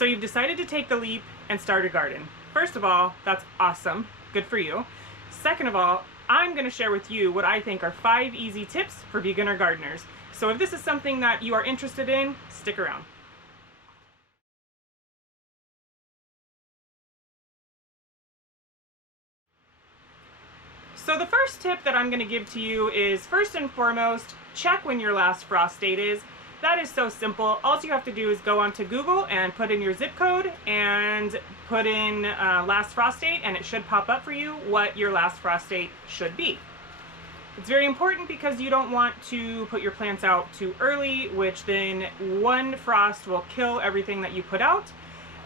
So you've decided to take the leap and start a garden. First of all, that's awesome. Good for you. Second of all, I'm going to share with you what I think are 5 easy tips for beginner gardeners. So if this is something that you are interested in, stick around. So the first tip that I'm going to give to you is, first and foremost, check when your last frost date is. That is so simple. All you have to do is go onto Google and put in your zip code and put in last frost date, and it should pop up for you what your last frost date should be. It's very important because you don't want to put your plants out too early, which then one frost will kill everything that you put out,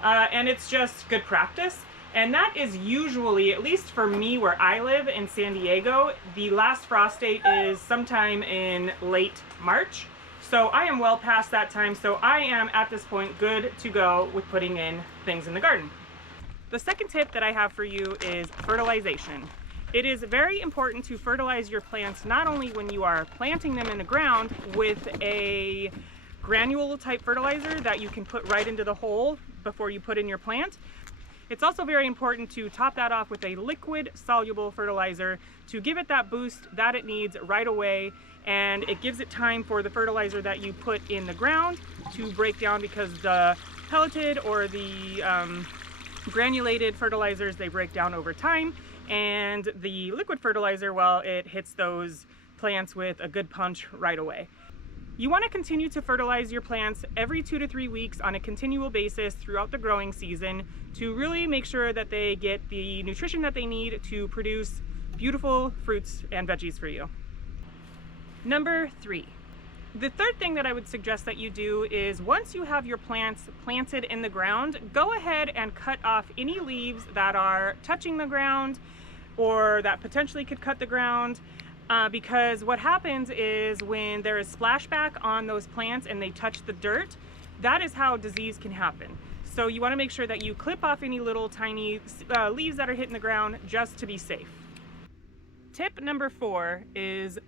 and it's just good practice. And that is usually, at least for me where I live in San Diego, the last frost date is sometime in late March. So I am well past that time, so I am at this point good to go with putting in things in the garden. The second tip that I have for you is fertilization. It is very important to fertilize your plants not only when you are planting them in the ground with a granule type fertilizer that you can put right into the hole before you put in your plant. It's also very important to top that off with a liquid soluble fertilizer to give it that boost that it needs right away, and it gives it time for the fertilizer that you put in the ground to break down, because the pelleted or the granulated fertilizers, they break down over time, and the liquid fertilizer, well, it hits those plants with a good punch right away. You want to continue to fertilize your plants every 2 to 3 weeks on a continual basis throughout the growing season to really make sure that they get the nutrition that they need to produce beautiful fruits and veggies for you. Number 3. The third thing that I would suggest that you do is, once you have your plants planted in the ground, go ahead and cut off any leaves that are touching the ground or that potentially could cut the ground. Because what happens is, when there is splashback on those plants and they touch the dirt, that is how disease can happen. So you want to make sure that you clip off any little tiny leaves that are hitting the ground, just to be safe. Tip number 4 is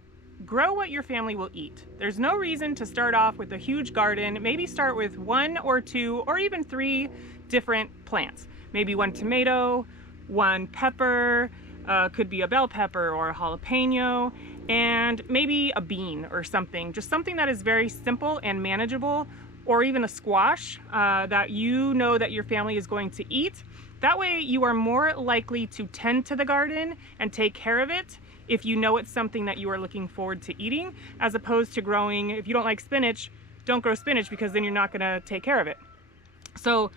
grow what your family will eat. There's no reason to start off with a huge garden. Maybe start with 1 or 2 or even 3 different plants. Maybe 1 tomato, 1 pepper, could be a bell pepper or a jalapeno, and maybe a bean or something. Just something that is very simple and manageable, or even a squash that you know that your family is going to eat. That way you are more likely to tend to the garden and take care of it if you know it's something that you are looking forward to eating, as opposed to growing, if you don't like spinach, don't grow spinach, because then you're not going to take care of it. So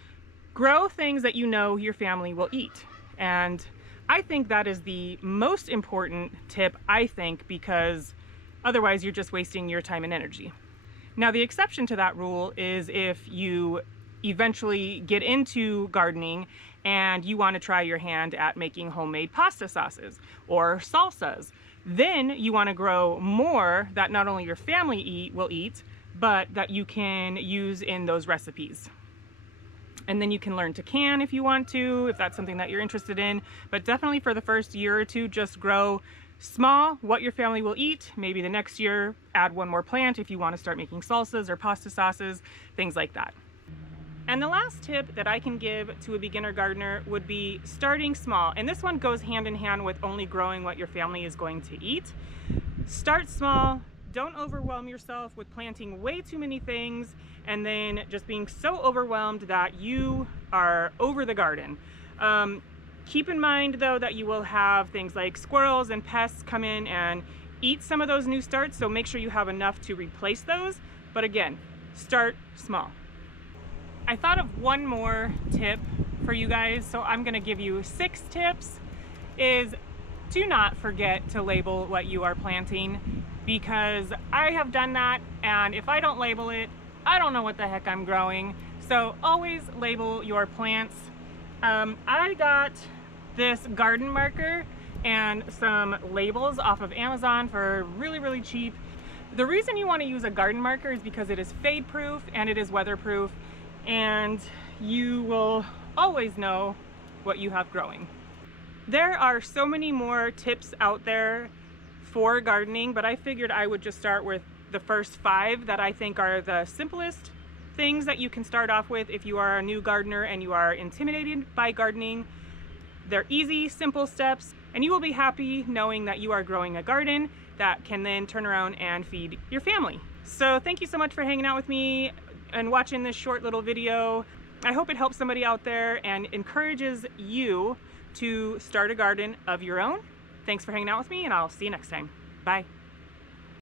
grow things that you know your family will eat. And I think that is the most important tip, because otherwise you're just wasting your time and energy. Now, the exception to that rule is if you eventually get into gardening and you want to try your hand at making homemade pasta sauces or salsas. Then you want to grow more that not only your family will eat, but that you can use in those recipes. And then you can learn to can if you want to, if that's something that you're interested in. But definitely for the first year or 2, just grow small, what your family will eat. Maybe the next year, add 1 more plant if you want to start making salsas or pasta sauces, things like that. And the last tip that I can give to a beginner gardener would be starting small. And this one goes hand in hand with only growing what your family is going to eat. Start small. Don't overwhelm yourself with planting way too many things and then just being so overwhelmed that you are over the garden. Keep in mind though that you will have things like squirrels and pests come in and eat some of those new starts, so make sure you have enough to replace those. But again, start small. I thought of one more tip for you guys, so I'm gonna give you 6 tips. Is do not forget to label what you are planting, because I have done that, and if I don't label it, I don't know what the heck I'm growing. So always label your plants. I got this garden marker and some labels off of Amazon for really cheap. The reason you want to use a garden marker is because it is fade proof and it is weatherproof, and you will always know what you have growing. There are so many more tips out there for gardening, but I figured I would just start with the first 5 that I think are the simplest, things that you can start off with if you are a new gardener and you are intimidated by gardening. They're easy, simple steps, and you will be happy knowing that you are growing a garden that can then turn around and feed your family. So thank you so much for hanging out with me and watching this short little video. I hope it helps somebody out there and encourages you to start a garden of your own. Thanks for hanging out with me, and I'll see you next time. Bye.